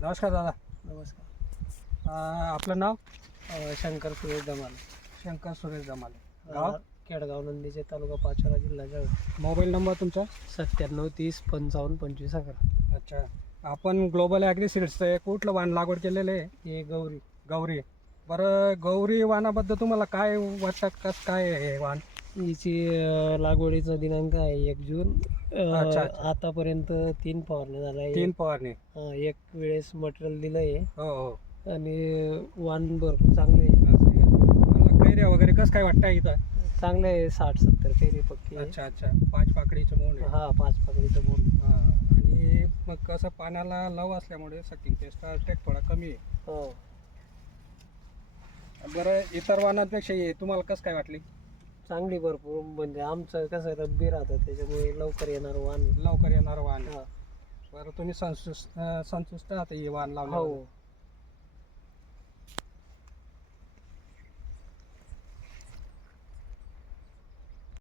नमस्कार दादा. नमस्कार. आपलं नाव? शंकर सुरेश दमाले. शंकर सुरेश दमाले. गाव? केडगाव नंदीचे, तालुका पाचोरा, जिल्हा जळगाव. मोबाईल नंबर तुमचा? 97305555. अच्छा. आपण ग्लोबल ॲग्री सीड्सचं कुठलं वाण लागवड केलेलं आहे? हे गौरी. गौरी. बरं, गौरी वाणाबद्दल तुम्हाला काय वाटतं, कसं काय आहे हे वाण? हिची लागवडीचा दिनांक आहे 1 जून. अच्छा, अच्छा. आतापर्यंत 3 फवारणी झाल्या. 3 फवारणी. एक वेळेस मटेरियल दिलं आहे हो हो. आणि वाण भरपूर चांगले आहे. असं आहे का? तुम्हाला कैऱ्या वगैरे कसं काय वाटतं इथं? चांगले आहे. 60-70 कैरी पक्की आहे. अच्छा अच्छा. 5 पाकळीचं मोड आहे. हा 5 पकडीचं बोल. हां. आणि मग कसं पाण्याला लव असल्यामुळे सकिंग टेस्ट थोडा कमी आहे. हो. बरं, इतर वाणांपेक्षा हे तुम्हाला कसं काय वाटली? चांगली भरपूर, म्हणजे आमचं कसं रब्बी राहतं त्याच्यामुळे लवकर येणार वाण. लवकर येणारं वाण. हा. बरं, तुम्ही संतुष्ट आहात हे वाण लावलं? हो.